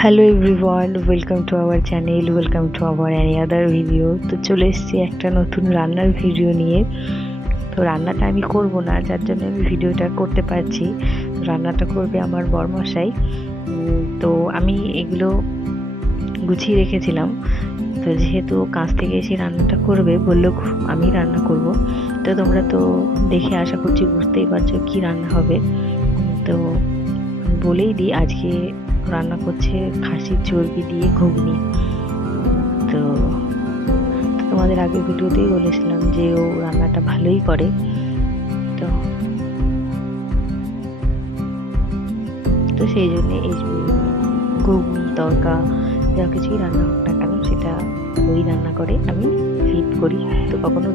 Hello everyone, welcome to our channel, welcome to our any other video. তো চলে এসেছি একটা নতুন রান্নার ভিডিও নিয়ে। তো রান্নাটা আমি করব না, যার জন্য আমি ভিডিওটা করতে পারছি। রান্নাটা করবে আমার বরমশাই। তো আমি এগুলো গুছিয়ে রেখেছিলাম। তো যেহেতু কাজ থেকে এসে রান্নাটা করবে বললো, আমি রান্না করব। তো তোমরা তো দেখে আশা করছি বুঝতেই পারছো কি রান্না হবে। তো বলেই দিই, আজকে রান্না করছে খাসির চর্বি দিয়ে ঘুগনি। তো তোমাদের আগের ভিডিওতেই বলেছিলাম যে ও রান্নাটা ভালোই করে। তো তো সেই জন্যে এই ঘুগনি তড়কা যা কিছুই রান্না হোক না কেন, সেটা ওই রান্না করে, আমি হেল্প করি। তো কখনো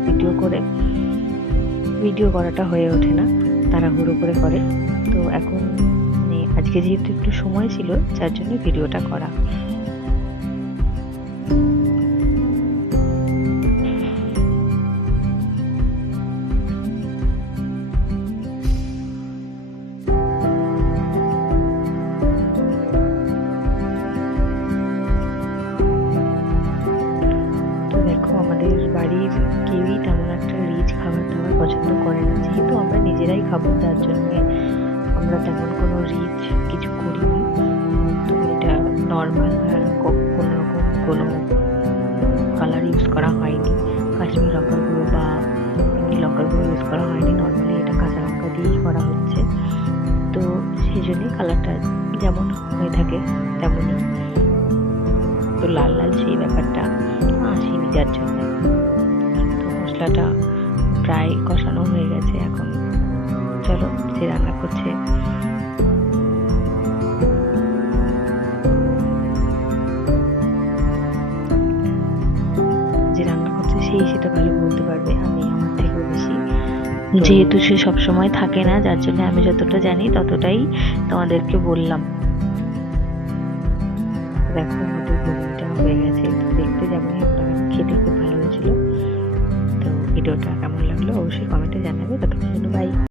ভিডিও করাটা হয়ে ওঠে না, তাড়াহুড়ো করে। তো এখন আজকে যেহেতু একটু সময় ছিল, যার জন্য ভিডিওটা করা। তো দেখো, আমাদের বাড়ির কেউই তেমন একটা রিচ খাবার দাবার পছন্দ করে না, যেহেতু আমরা নিজেরাই খাবো, যার জন্য আমরা তেমন কোনো রিচ কিছু করিনি। তো এটা নর্মাল, আর কোনো রকম কোনো কালার ইউজ করা হয়নি, কাশ্মীর লঙ্কার গুঁড়ো বা এমনি লঙ্কার গুঁড়ো ইউজ করা হয়নি। নর্মালি এটা কাঁচা লঙ্কা দিয়েই করা হচ্ছে। তো সেই জন্যই কালারটা যেমন হয়ে থাকে তেমনই, তো লাল লাল সেই ব্যাপারটা আসেনি, যার জন্য। তো মশলাটা প্রায় কষানো হয়ে গেছে। এখন চলো, যে রান্না করছে সেই সেটা ভালো বলতে পারবে, আমি আমার থেকেও বেশি, যেহেতু সে সবসময় থাকে না, যার জন্য আমি যতটা জানি ততটাই তোমাদেরকে বললাম। দেখো, আমাদের ঘুগনিটা হয়ে গেছে। তো দেখতে যেমনই খেতে খুব ভালো হয়েছিল। তো ভিডিওটা কেমন লাগলো অবশ্যই কমেন্টে জানাবে। ততক্ষণ জন্য বাই।